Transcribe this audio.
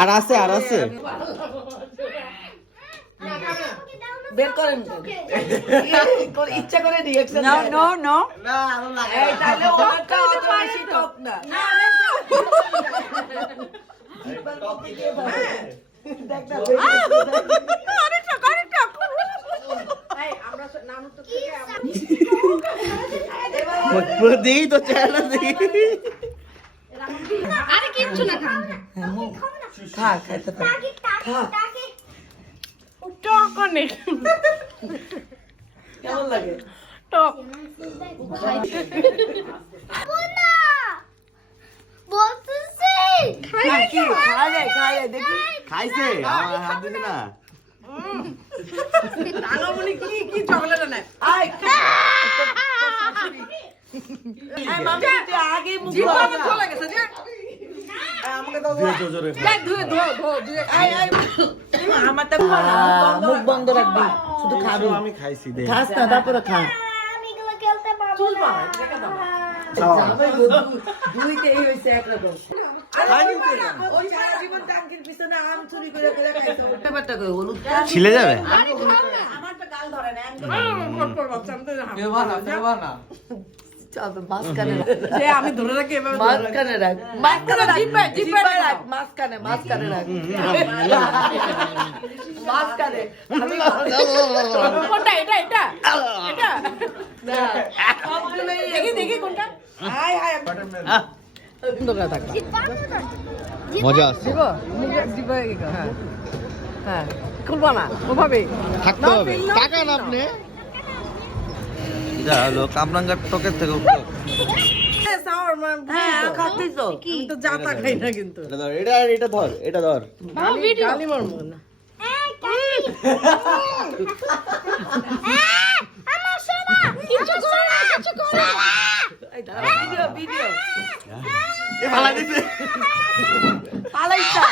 আর আছে আর আছে বের করেন ইচ্ছা করে রিঅ্যাকশন নো নো নো না আরো লাগে এই তাহলে ওটা অত বেশি টক না দেই তো চেহারা দেই আরে কিচ্ছু না খা খা খাইতে পার খা টক অনেক কেমন লাগে টক বলতেছি খাইলে দেখি খাইছে আমার হাত দিছে না রাঙামণি কি কি চকলেট না আই এই মামা তুই আগে মুখ জিভা ধোয়া চলে গেছে যে আমাকে দাও দিয়ে তো জোরে যাই ধুয়ে ধো ধো ধুয়ে এই আমার তো মুখ বন্ধ রাখবি শুধু খাবি আমি খাইছি দে খাস না তারপরে খা আমি এগুলো খেলতে পারবো চুল না বাবা দুইটাই হইছে একরকম ওই সারা জীবন টাঙ্কির পিছনে আম চুরি করে করে খাইছে ব্যাপারটা কই হলুদ ছিলে যাবে আমার তো গাল ধরে না মাঝখানে যে আমি ধরে রাখি এভাবে মাঝখানে রাখ মাঝখানে জিব্বায় রাখ মাঝখানে রাখ মাঝখানে কোনটা এটা এটা এটা না সবগুলোই দেখি দেখি কোনটা হাই হাই দোকানে থাকবা মজা আছে দিব মুখে দিব হ্যাঁ হ্যাঁ খুলবা না ওভাবে থাকতে হবে টাকা না আপনি যা হলো কামরাঙ্গার টকের থেকে হ্যাঁ খাচ্ছিস তো তো জাতা খাই না কিন্তু এটা ধর গালি মারবো না আমার সোনা কিছু করো না কিছু করো না ভিডিও এ ভালো দিছে পালাইছা